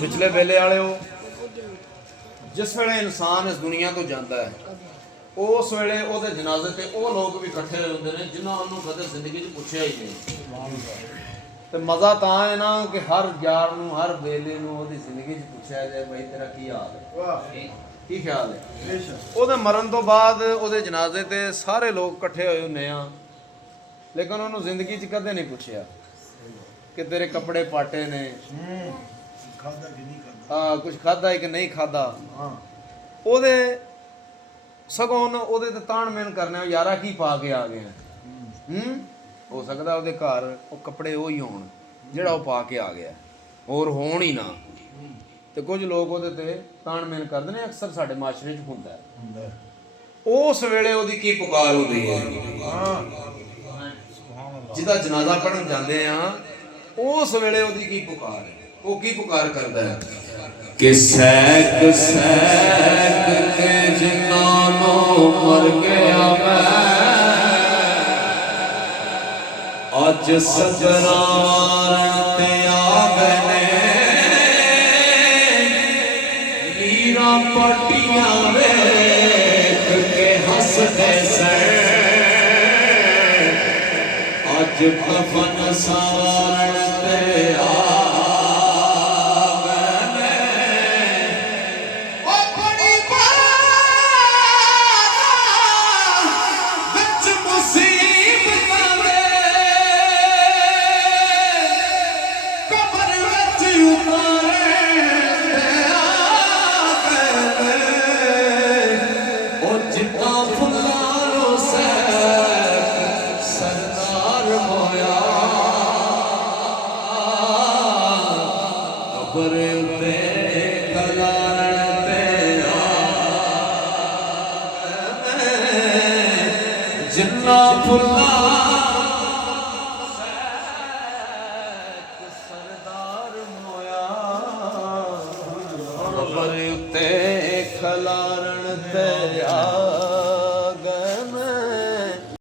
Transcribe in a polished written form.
पिछले वेले वाले जिस वेले इंसान इस दुनिया तो जाता है उस वेले ਉਹਦੇ जनाजे ते वो लोग भी इकट्ठे होंदे ने जिन्हां ਉਹਨੂੰ कदे जिंदगी च पुछया ही नहीं ते मज़ा तां है ना कि हर यार नूं हर वेले नूं ਉਹਦੀ जिंदगी च पुछया जाए भाई तेरा की हाल है की ख्याल है ਉਹਦੇ मरण तो बाद ਉਹਦੇ जनाजे ते सारे लोग इकट्ठे होए हुंदे आ लेकिन ਉਹਨੂੰ जिंदगी च कदे नहीं पुछया कि तेरे कपड़े पाटे ने हाँ कुछ खादा है कि नहीं खादा ਉਹਦੇ ਸਗੋਂ ਉਹਦੇ ਤੇ ਤਾਣ ਮੇਨ ਕਰਨੇ ਯਾਰਾ ਕੀ ਪਾ ਕੇ ਆ ਗਏ ਹੋ ਸਕਦਾ ਉਹਦੇ ਘਰ ਉਹ ਕੱਪੜੇ ਉਹ ਹੀ ਹੋਣ ਜਿਹੜਾ ਉਹ ਪਾ ਕੇ ਆ ਗਿਆ ਹੋਰ ਹੋਣ ਹੀ ਨਾ ਤੇ ਕੁਝ ਲੋਕ ਉਹਦੇ ਤੇ ਤਾਣ ਮੇਨ ਕਰਦੇ ਨੇ ਅਕਸਰ ਸਾਡੇ ਮਾਸ਼ਰੇ 'ਚ ਹੁੰਦਾ ਉਸ ਵੇਲੇ ਉਹਦੀ ਕੀ ਪੁਕਾਰ ਹੁੰਦੀ ਹੈ ਜਿਹਦਾ ਜਨਾਜ਼ਾ ਪੜਨ ਜਾਂਦੇ ਆ ਉਸ ਵੇਲੇ ਉਹਦੀ ਕੀ ਪੁਕਾਰ ਹੈ ਉਹ ਕੀ ਪੁਕਾਰ ਕਰਦਾ ਹੈ कि सैक सैक के जिन्हों मर गया मैं अज सजरान ते आ गए मीरा पटियां वेख के हसदे से अज कफन सारण ते आ जिन्ना फुल्ला सरदार मोया खबर उत्ते खलारण ते आ